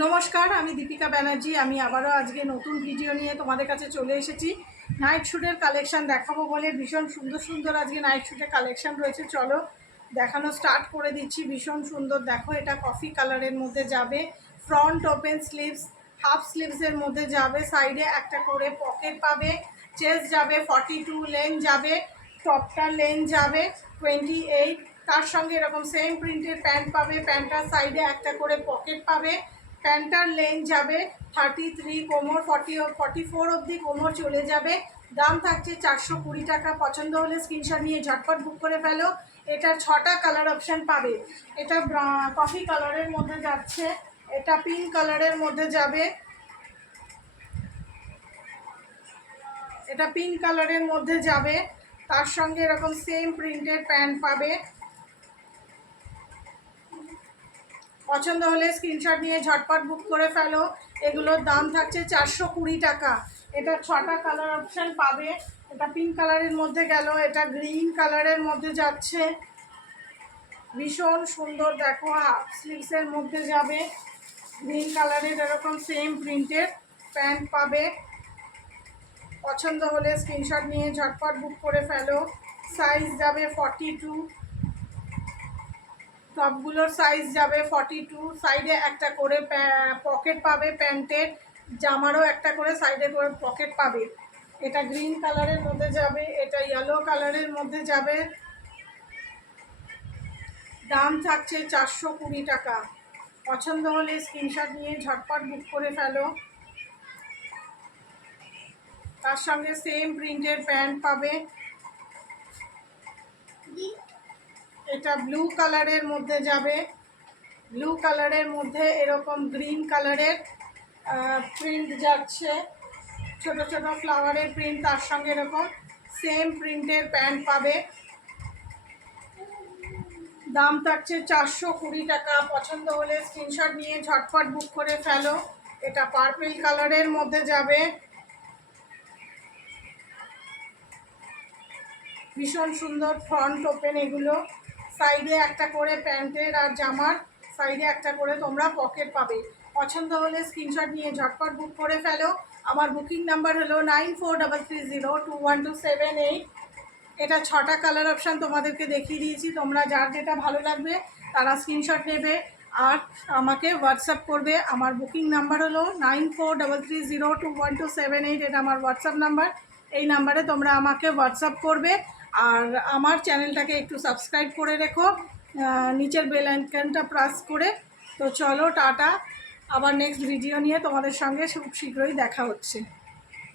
নমস্কার, আমি দীপিকা ব্যানার্জি। আমি আবারও আজকে নতুন ভিডিও নিয়ে তোমাদের কাছে চলে এসেছি। নাইট শ্যুটের কালেকশান দেখাবো বলে ভীষণ সুন্দর সুন্দর আজকে নাইট শ্যুটের কালেকশান রয়েছে। চলো দেখানো স্টার্ট করে দিচ্ছি। ভীষণ সুন্দর, দেখো এটা কফি কালারের মধ্যে যাবে, ফ্রন্ট ওপেন স্লিভস, হাফ স্লিভসের মধ্যে যাবে, সাইডে একটা করে পকেট পাবে, চেস্ট যাবে 42, লেন যাবে, টপটার লেন যাবে 28, তার সঙ্গে এরকম সেম প্রিন্টের প্যান্ট পাবে, প্যান্টটার সাইডে একটা করে পকেট পাবে, প্যান্টার লেন যাবে 33, কোমর 44 অবধি কোমর চলে যাবে। দাম থাকছে 420 টাকা। পছন্দ হলে স্ক্রিনশট নিয়ে ঝটপট বুক করে ফেলো। এটার 6টা কালার অপশান পাবে। এটা কফি কালারের মধ্যে যাচ্ছে, এটা পিঙ্ক কালারের মধ্যে যাবে, এটা পিঙ্ক কালারের মধ্যে যাবে, তার সঙ্গে এরকম সেম প্রিন্টের প্যান্ট পাবে। পছন্দ হলে স্ক্রিনশট নিয়ে ঝটপট বুক করে ফেলো। এগুলোর দাম থাকছে 420 টাকা। এটা 6টা কালার অপশান পাবে। এটা পিঙ্ক কালারের মধ্যে গেল, এটা গ্রিন কালারের মধ্যে যাচ্ছে, ভীষণ সুন্দর। দেখো হাফ স্লিভসের মধ্যে যাবে, গ্রিন কালারের এরকম সেম প্রিন্টের প্যান্ট পাবে। পছন্দ হলে স্ক্রিনশট নিয়ে ঝটপট বুক করে ফেলো। সাইজ যাবে 42, টপগুলোর সাইজ যাবে 42, সাইডে একটা করে পকেট পাবে, প্যান্টের জামারও একটা করে সাইডে করে পকেট পাবে। এটা গ্রিন কালারের মধ্যে যাবে, এটা ইয়েলো কালারের মধ্যে যাবে। দাম থাকছে 420 টাকা। পছন্দ হলে স্ক্রিনশট নিয়ে ঝটপট বুক করে ফেলো। তার সঙ্গে সেম প্রিন্টের প্যান্ট পাবে। এটা ব্লু কালারের মধ্যে যাবে, ব্লু কালারের মধ্যে এরকম গ্রিন কালারের প্রিন্ট যাচ্ছে, ছোট ছোট ফ্লাওয়ারের প্রিন্ট, তার সঙ্গে এরকম সেম প্রিন্টের প্যান্ট পাবে। দাম থাকছে 420 টাকা। পছন্দ হলে স্ক্রিনশট নিয়ে ঝটপট বুক করে ফেলো। এটা পার্পল কালারের মধ্যে যাবে, ভীষণ সুন্দর ফ্রন্ট ওপেন। এগুলো সাইডে একটা করে প্যান্টের আর জামার সাইডে একটা করে তোমরা পকেট পাবে। পছন্দ হলে স্ক্রিনশট নিয়ে ঝটপট বুক করে ফেলো। আমার বুকিং নাম্বার হলো 9433021278। এটা 6টা কালার অপশান তোমাদেরকে দেখিয়ে দিয়েছি। তোমরা যার যেটা ভালো লাগবে তারা স্ক্রিনশট নেবে আর আমাকে হোয়াটসঅ্যাপ করবে। আমার বুকিং নাম্বার হলো 9433021278। এটা আমার হোয়াটসঅ্যাপ নাম্বার। এই নাম্বারে তোমরা আমাকে হোয়াটসঅ্যাপ করবে। আর আমার চ্যানেলটাকে একটু সাবস্ক্রাইব করে রেখো, নিচের বেল আইকনটা প্রেস করে। তো চলো টাটা, আবার নেক্সট ভিডিও নিয়ে তোমাদের সঙ্গে খুব শীঘ্রই দেখা হচ্ছে।